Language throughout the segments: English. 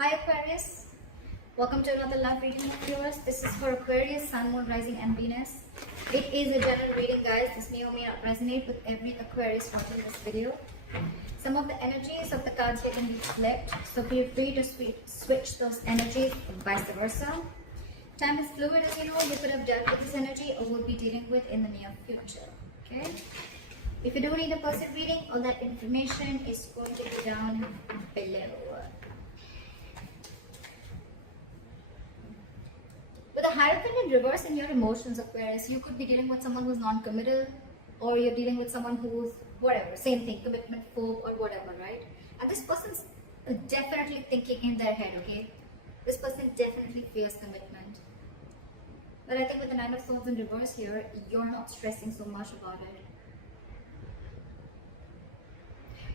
Hi Aquarius, welcome to another love reading of yours. This is for Aquarius, Sun, Moon, Rising and Venus. It is a general reading, guys. This may or may not resonate with every Aquarius watching this video. Some of the energies of the cards here can be flipped, so feel free to switch those energies and vice versa. Time is fluid, as you know. You could have dealt with this energy or would be dealing with in the near future. Okay? If you do need a personal reading, all that information is going to be down below. With a Hierophant in reverse in your emotions, Aquarius, you could be dealing with someone who's non-committal, or you're dealing with someone who's whatever, same thing, commitment phobe or whatever, right? And this person's definitely thinking in their head, okay? This person definitely fears commitment. But I think with the Nine of Swords in reverse here, you're not stressing so much about it.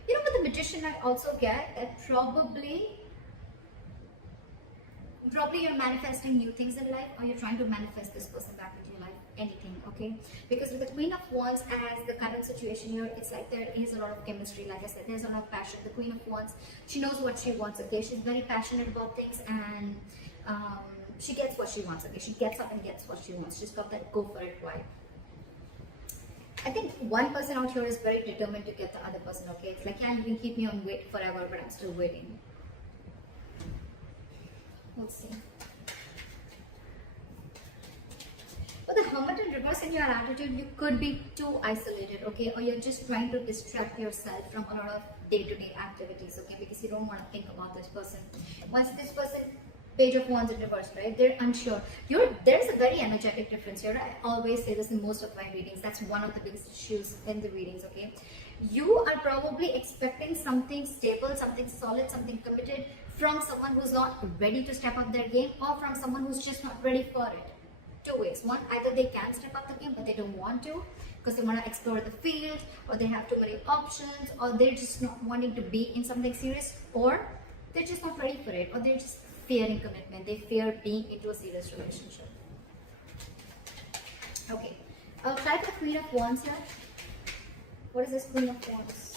You know, with the Magician, I also get that probably you're manifesting new things in life, or you're trying to manifest this person back into your life, anything, okay? Because with the Queen of Wands as the current situation here, it's like there is a lot of chemistry. Like I said, there's a lot of passion. The Queen of Wands, she knows what she wants, okay? She's very passionate about things, and she gets what she wants, okay? She gets up and gets what she wants. She's got that go for it vibe. I think one person out here is very determined to get the other person, okay? It's like, yeah, you can keep me on wait forever, but I'm still waiting. Let's see. With the Hermit in reverse in your attitude, you could be too isolated, okay? Or you're just trying to distract yourself from a lot of day-to-day activities, okay? Because you don't want to think about this person. Once this person, Page of Wands in reverse, right? They're unsure. There's a very energetic difference here. I always say this in most of my readings. That's one of the biggest issues in the readings, okay? You are probably expecting something stable, something solid, something committed from someone who's not ready to step up their game, or from someone who's just not ready for it. Two ways. One, either they can step up the game, but they don't want to because they want to explore the field, or they have too many options, or they're just not wanting to be in something serious, or they're just not ready for it, or they're just fearing commitment. They fear being into a serious relationship. Okay, I'll try for the Queen of Wands here. What is this Queen of Wands?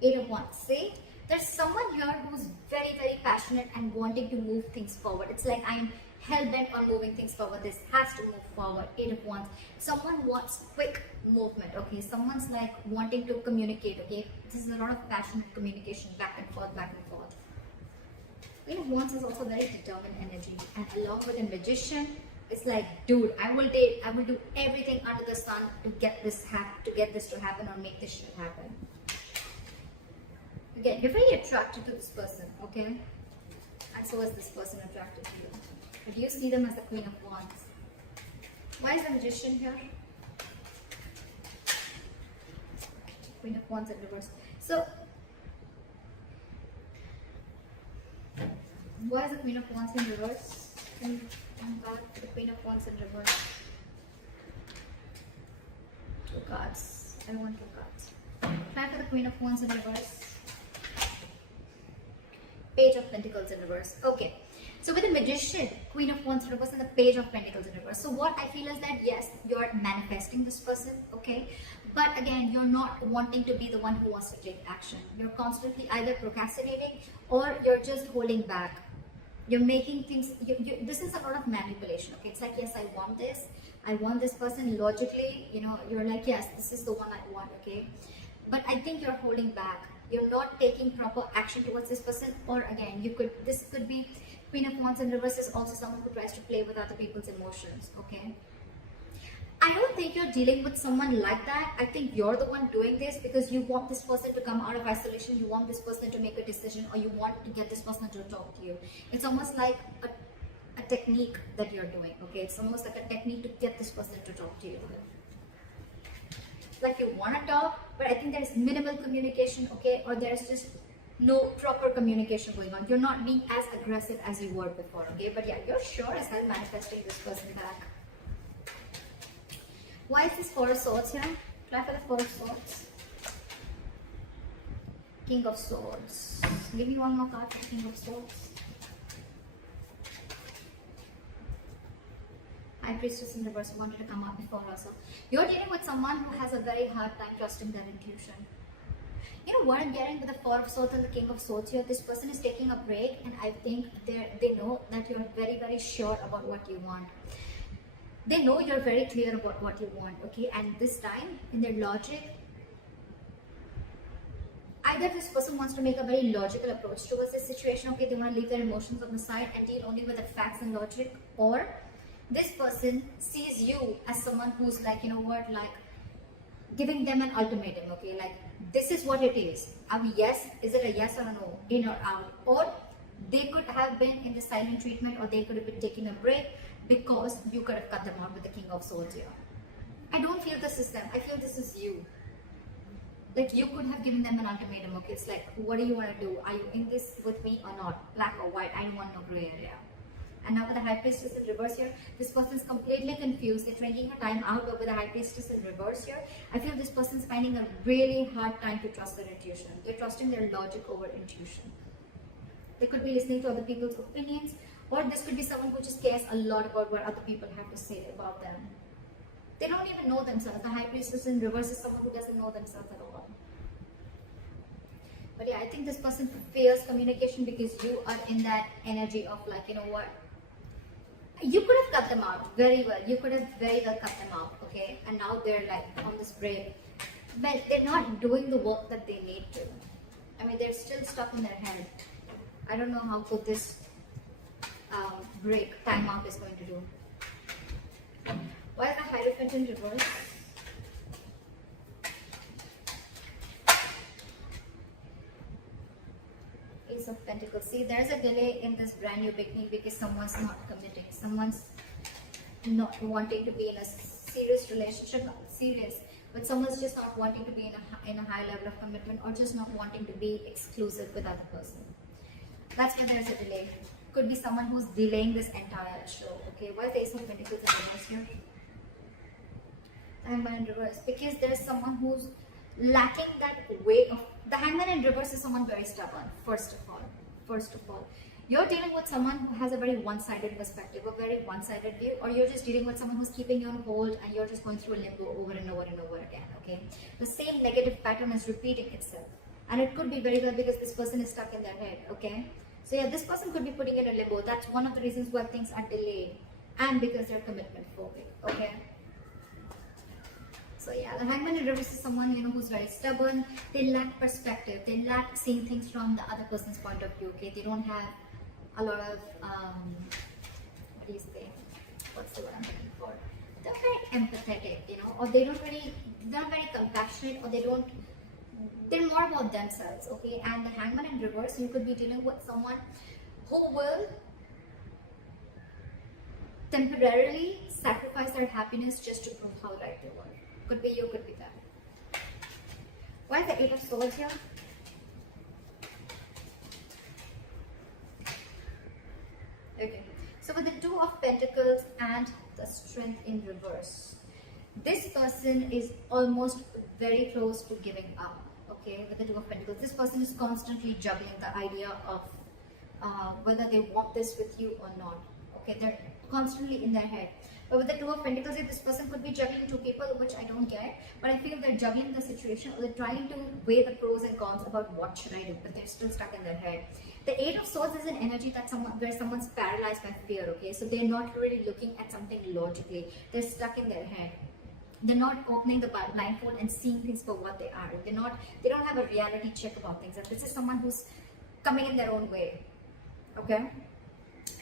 Eight of Wands. See, there's someone here who's very, very passionate and wanting to move things forward. It's like, I'm hell-bent on moving things forward. This has to move forward. Eight of Wands. Someone wants quick movement, okay? Someone's like wanting to communicate, okay? This is a lot of passionate communication, back and forth, back and forth. Queen of Wands is also very determined energy. And along with a Magician, it's like, dude, I will do everything under the sun to get this to happen, or make this shit happen. Again, you're very attracted to this person, okay? And so is this person attracted to you. But you see them as the Queen of Wands. Why is the Magician here? Queen of Wands in reverse. So, why is the Queen of Wands in reverse? One card for the Queen of Wands in reverse. Two cards. I don't want two cards. Try for the Queen of Wands in reverse. Page of Pentacles in reverse. Okay. So with the Magician, Queen of Wands in reverse, and the Page of Pentacles in reverse. So what I feel is that, yes, you're manifesting this person, okay? But again, you're not wanting to be the one who wants to take action. You're constantly either procrastinating, or you're just holding back. You're making things, this is a lot of manipulation, okay? It's like, yes, I want this person. Logically, you know, you're like, yes, this is the one I want, okay? But I think you're holding back. You're not taking proper action towards this person. Or again, this could be Queen of Wands in reverse is also someone who tries to play with other people's emotions, okay? I don't think you're dealing with someone like that. I think you're the one doing this because you want this person to come out of isolation. You want this person to make a decision, or you want to get this person to talk to you. It's almost like a technique that you're doing, okay? It's almost like a technique to get this person to talk to you. Like, you want to talk, but I think there's minimal communication, okay? Or there's just no proper communication going on. You're not being as aggressive as you were before, okay? But yeah, you're sure as hell manifesting this person back. Why is this Four of Swords here? Try for the Four of Swords. King of Swords. Give me one more card for King of Swords. High Priestess in reverse wanted to come up before also. You're dealing with someone who has a very hard time trusting their intuition. You know what I'm getting with the Four of Swords and the King of Swords here? This person is taking a break, and I think they know that you're very, very sure about what you want. They know you're very clear about what you want, okay? And this time, in their logic, either this person wants to make a very logical approach towards this situation, okay? They want to leave their emotions on the side and deal only with the facts and logic, or this person sees you as someone who's like, you know what, like giving them an ultimatum, okay? Like, this is what it is. Yes, is it a yes or a no, in or out? Or they could have been in the silent treatment, or they could have been taking a break because you could have cut them out with the King of Swords here. I don't feel this is them. I feel this is you. Like, you could have given them an ultimatum, okay? It's like, what do you want to do? Are you in this with me or not? Black or white? I don't want no gray area. And now with the High Priestess in reverse here, this person is completely confused. They're drinking her time out, but with the High Priestess in reverse here, I feel this person is finding a really hard time to trust their intuition. They're trusting their logic over intuition. They could be listening to other people's opinions, or this could be someone who just cares a lot about what other people have to say about them. They don't even know themselves. The High Priestess in reverse is someone who doesn't know themselves at all. But yeah, I think this person fears communication because you are in that energy of like, you know what? You could have cut them out very well. You could have very well cut them out, okay? And now they're like on this break. But they're not doing the work that they need to. I mean, they're still stuck in their head. I don't know how good this break, time out is going to do. Why is the Hierophant in reverse? Ace of Pentacles. See, there's a delay in this brand new beginning because someone's not committing. Someone's not wanting to be in a serious relationship, not serious, but someone's just not wanting to be in a high level of commitment, or just not wanting to be exclusive with other person. That's why there's a delay. Could be someone who's delaying this entire show. Okay, why is the Ace of Pentacles in reverse here? Hangman in reverse, because there's someone who's lacking that way of. The Hangman in reverse is someone very stubborn. First of all, you're dealing with someone who has a very one-sided perspective, a very one-sided view, or you're just dealing with someone who's keeping you on hold and you're just going through a limbo over and over and over again. Okay, the same negative pattern is repeating itself, and it could be very well because this person is stuck in their head. Okay, so yeah, this person could be putting in a limbo. That's one of the reasons why things are delayed, and because they're commitment phobic. Okay. So yeah, the Hangman in reverse is someone, you know, who's very stubborn. They lack perspective. They lack seeing things from the other person's point of view. Okay, they don't have a lot of what do you say? What's the word I'm looking for? They're very empathetic, you know, or they're not very compassionate, or they're more about themselves. Okay, and the Hangman in reverse, you could be dealing with someone who will temporarily sacrifice their happiness just to prove how right they were. Could be you, could be them. Why is the Eight of Swords here? Okay, so with the Two of Pentacles and the Strength in reverse, this person is almost very close to giving up. Okay, with the Two of Pentacles, this person is constantly juggling the idea of whether they want this with you or not. Okay, they're constantly in their head. But with the Two of Pentacles, this person could be juggling two people, which I don't get. But I feel they're juggling the situation, or they're trying to weigh the pros and cons about what should I do, but they're still stuck in their head. The Eight of Swords is an energy that where someone's paralyzed by fear. Okay, so they're not really looking at something logically. They're stuck in their head. They're not opening the blindfold and seeing things for what they are. They don't have a reality check about things. And this is someone who's coming in their own way. Okay.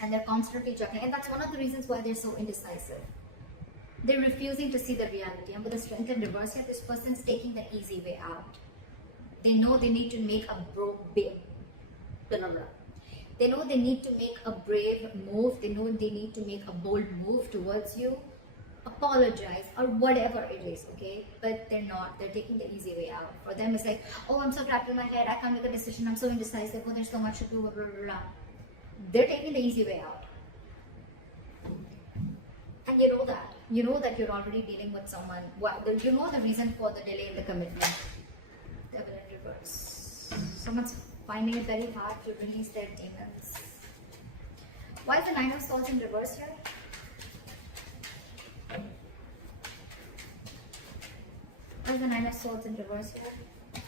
And they're constantly juggling, and that's one of the reasons why they're so indecisive. They're refusing to see the reality, and with the Strength in reverse here, this person's taking the easy way out. They know they need to make a They know they need to make a brave move. They know they need to make a bold move towards you, apologize, or whatever it is, okay? But they're not. They're taking the easy way out. For them, it's like, oh, I'm so trapped in my head. I can't make a decision. I'm so indecisive. Oh, there's so much to do. Blah, blah, blah. They're taking the easy way out. And you know that. You know that you're already dealing with someone. You know the reason for the delay in the commitment. Devil in reverse. Someone's finding it very hard to release their demons. Why is the Nine of Swords in reverse here? Why is the Nine of Swords in reverse here?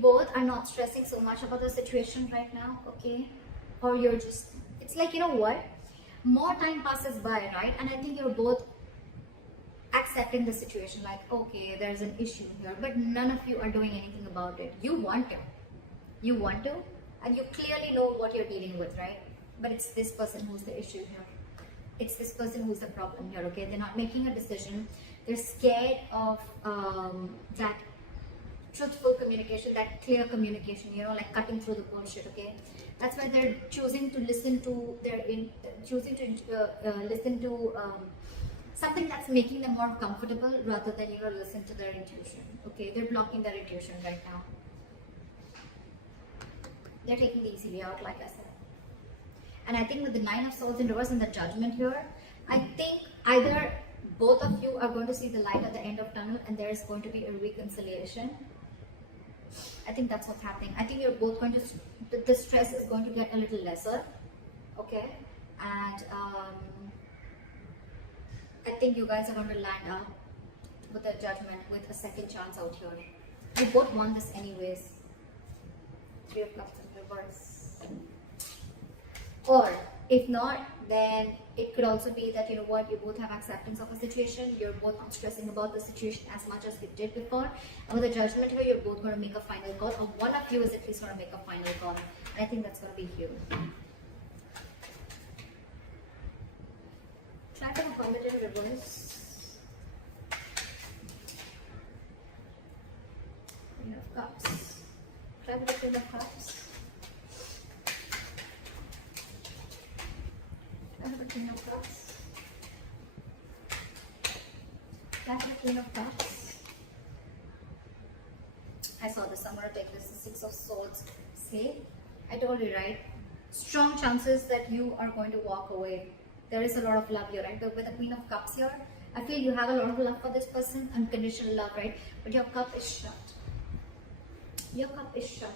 both are not stressing so much about the situation right now, okay? Or you're just, it's like, you know what, more time passes by, right? And I think you're both accepting the situation, like, okay, there's an issue here, but none of you are doing anything about it. You want to, and you clearly know what you're dealing with, right? But it's this person who's the issue here. It's this person who's the problem here, okay? They're not making a decision. They're scared of that truthful communication, that clear communication, you know, like cutting through the bullshit, okay? That's why they're choosing to listen to something that's making them more comfortable rather than, you know, listen to their intuition, okay? They're blocking their intuition right now. They're taking the easy way out, like I said. And I think with the Nine of Swords in reverse and the Judgment here, I think either both of you are going to see the light at the end of tunnel and there is going to be a reconciliation. I think that's what's happening. I think you're both going to, the stress is going to get a little lesser, okay? And I think you guys are going to land up with a Judgment, with a second chance out here. You both want this anyways. Three of Cups in reverse. Or if not, then it could also be that, you know what, you both have acceptance of a situation. You're both not stressing about the situation as much as you did before. And with the Judgment here, you're both going to make a final call, or one of you is at least going to make a final call. And I think that's going to be huge. Try to come it in reverse. Queen of Cups. Try with the Queen of Cups. Try with the Queen of Cups. Try with the Queen of Cups. I saw this. I'm going to take this. The Six of Swords. See? I told you, right? Strong chances that you are going to walk away. There is a lot of love here, right? But with the Queen of Cups here, I feel you have a lot of love for this person, unconditional love, right? But your cup is shut. Your cup is shut.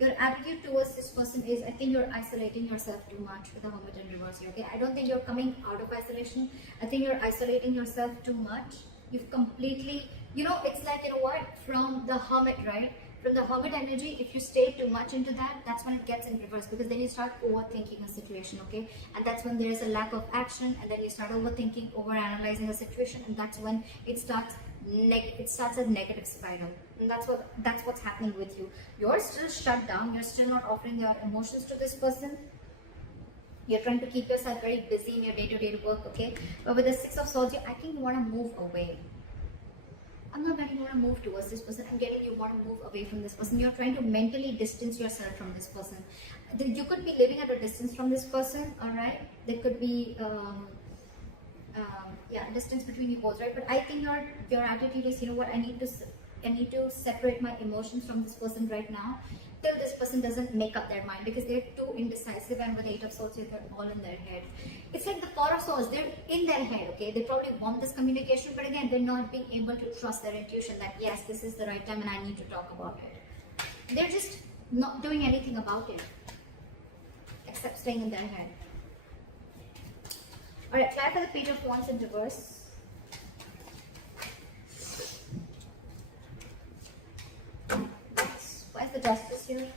Your attitude towards this person is, I think you're isolating yourself too much with the Hermit in reverse here, okay? I don't think you're coming out of isolation. I think you're isolating yourself too much. You've completely, you know, it's like, you know what, from the Hermit, right? From the Hermit energy, if you stay too much into that, that's when it gets in reverse, because then you start overthinking a situation, okay? And that's when there is a lack of action, and then you start overthinking, overanalyzing a situation, and that's when it starts a negative spiral. And that's what's happening with you. You're still shut down. You're still not offering your emotions to this person. You're trying to keep yourself very busy in your day-to-day work, okay? But with the Six of Swords, I think you want to move away. I'm not getting you want to move towards this person. I'm getting you want to move away from this person. You're trying to mentally distance yourself from this person. You could be living at a distance from this person, all right? There could be distance between you both, right? But I think your attitude is, you know what, I need to separate my emotions from this person right now till this person doesn't make up their mind, because they're too indecisive, and with the Eight of Swords, they're all in their head. It's like the Four of Swords, they're in their head, okay? They probably want this communication, but again, they're not being able to trust their intuition that, yes, this is the right time and I need to talk about it. They're just not doing anything about it, except staying in their head. Alright, try for the Page of Wands in reverse. Why is the Justice here?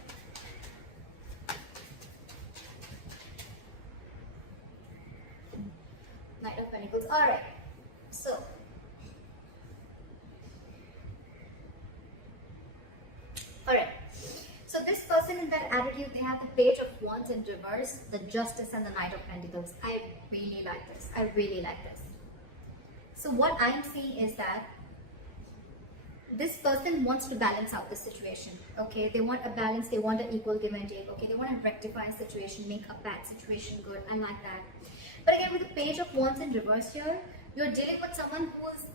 Knight of Pentacles. Alright, so this person in that attitude, they have the Page of Wands in reverse, the Justice, and the Knight of Pentacles. I really like this. I really like this. So what I'm seeing is that this person wants to balance out the situation, okay? They want a balance, they want an equal give and take, okay? They want to rectify a situation, make a bad situation good. I like that. But again, with the Page of Wands in reverse here, you're dealing with someone who is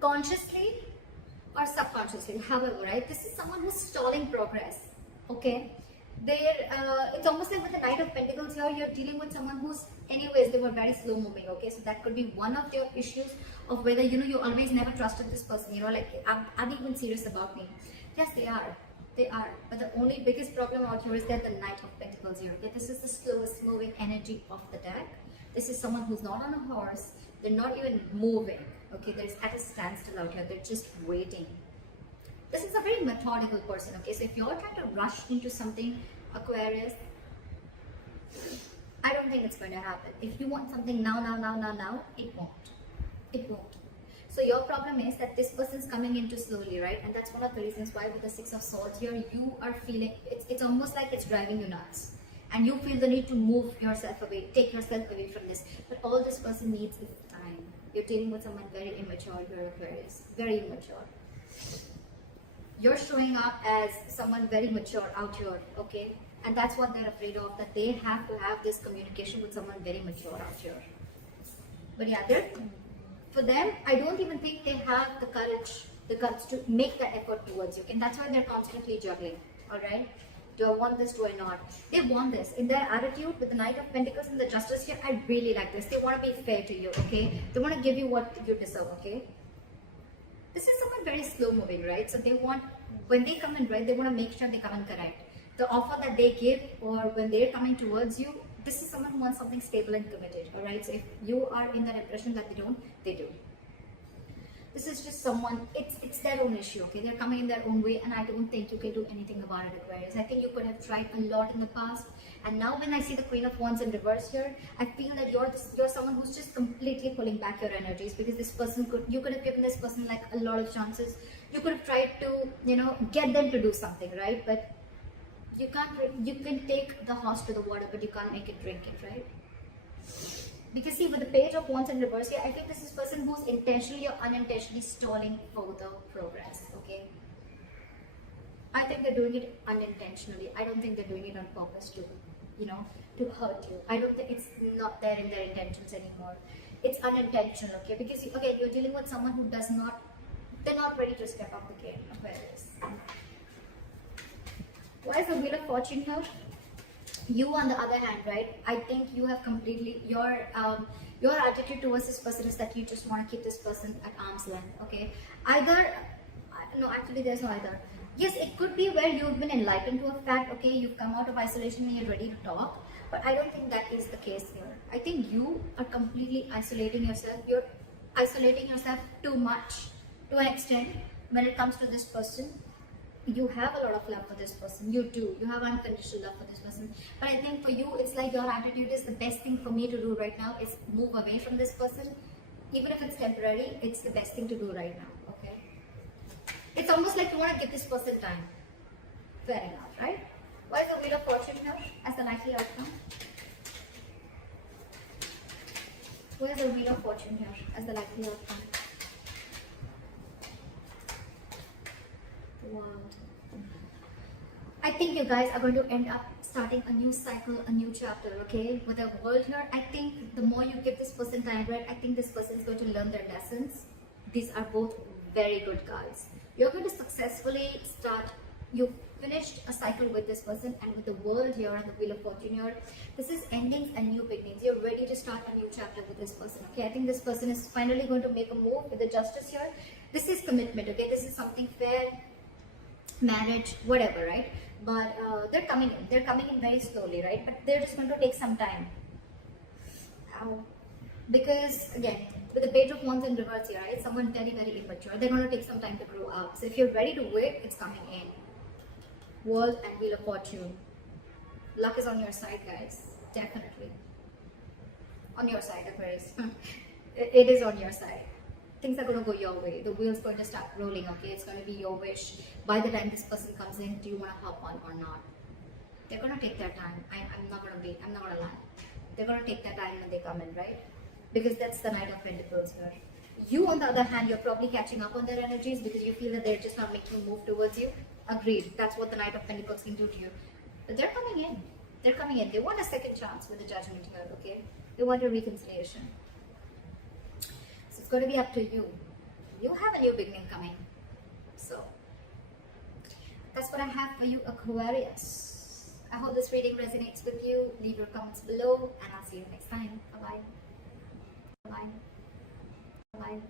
consciously or subconsciously, however, right? This is someone who's stalling progress, okay? It's almost like with the Knight of Pentacles here, you're dealing with someone who's, anyways, they were very slow moving, okay? So that could be one of your issues of whether, you know, you always never trusted this person, you know, like, are they even serious about me? Yes, they are. They are. But the only biggest problem out here is that the Knight of Pentacles here, okay? This is the slowest moving energy of the deck. This is someone who's not on a horse. They're not even moving, okay? They're at a standstill out here. They're just waiting. This is a very methodical person, okay? So if you're trying to rush into something, Aquarius, I don't think it's going to happen. If you want something now, it won't. It won't. So your problem is that this person's coming into slowly, right? And that's one of the reasons why with the Six of Swords here, you are feeling, it's almost like it's driving you nuts. And you feel the need to move yourself away, take yourself away from this. But all this person needs is time. You're dealing with someone very immature here, Aquarius. Very immature. You're showing up as someone very mature out here, okay? And that's what they're afraid of, that they have to have this communication with someone very mature out here. But yeah, for them, I don't even think they have the courage, the guts to make that effort towards you. And that's why they're constantly juggling, alright? Do I want this? Do I not? They want this. In their attitude with the Knight of Pentacles and the Justice here, I really like this. They want to be fair to you, okay? They want to give you what you deserve, okay? This is someone very slow moving, right? So they want, when they come in red, they want to make sure they come in correct. The offer that they give, or when they're coming towards you, this is someone who wants something stable and committed, alright? So if you are in that impression that they don't, they do. This is just someone, it's their own issue, okay? They're coming in their own way, and I don't think you can do anything about it, Aquarius. I think you could have tried a lot in the past, and now when I see the Queen of Wands in reverse here, I feel that you're someone who's just completely pulling back your energies, because this person you could have given this person like a lot of chances. You could have tried to, you know, get them to do something, right? But you can take the horse to the water, but you can't make it drink it, right? Because see, with the Page of Wands in reverse here, I think this is a person who's intentionally or unintentionally stalling further progress, okay? I think they're doing it unintentionally. I don't think they're doing it on purpose to, you know, to hurt you. I don't think it's not there in their intentions anymore. It's unintentional, okay? Because, again, you're dealing with someone who does not, they're not ready to step up the game, Aquarius. Why is the Wheel of Fortune here? You, on the other hand, right, I think you have completely, your attitude towards this person is that you just want to keep this person at arm's length, okay? Either, no, actually there's no either. Yes, it could be where you've been enlightened to a fact, okay, you've come out of isolation and you're ready to talk, but I don't think that is the case here. I think you are completely isolating yourself. You're isolating yourself too much, to an extent, when it comes to this person. You have a lot of love for this person. You do. You have unconditional love for this person. But I think for you, it's like your attitude is the best thing for me to do right now is move away from this person. Even if it's temporary, it's the best thing to do right now. Okay? It's almost like you want to give this person time. Fair enough, right? Why is the Wheel of Fortune here as the likely outcome? Where's the Wheel of Fortune here as the likely outcome? Wow. I think you guys are going to end up starting a new cycle, a new chapter, okay? With the world here, I think the more you give this person time, right, I think this person is going to learn their lessons. These are both very good cards. You're going to successfully start, you finished a cycle with this person, and with the world here and the Wheel of Fortune here, this is endings and new beginnings. You're ready to start a new chapter with this person, okay? I think this person is finally going to make a move with the Justice here. This is commitment, okay? This is something fair, marriage, whatever, right? But they're coming in very slowly, right? But they're just going to take some time. Because again, with the Page of Wands in reverse here, right? Someone very, very immature. They're going to take some time to grow up. So if you're ready to wait, it's coming in. World and Wheel of Fortune. Luck is on your side, guys. Definitely. On your side, Aquarius. It is on your side. Things are going to go your way. The wheel's going to start rolling, okay? It's going to be your wish. By the time this person comes in, do you want to hop on or not? They're going to take their time. I'm not going to lie. They're going to take their time when they come in, right? Because that's the Knight of Pentacles here. You, on the other hand, you're probably catching up on their energies because you feel that they're just not making a move towards you. Agreed. That's what the Knight of Pentacles can do to you. But they're coming in. They're coming in. They want a second chance with the Judgment here, okay? They want a reconciliation. It's going to be up to you. You have a new beginning coming. So, that's what I have for you, Aquarius. I hope this reading resonates with you. Leave your comments below, and I'll see you next time. Bye-bye. Bye-bye. Bye-bye.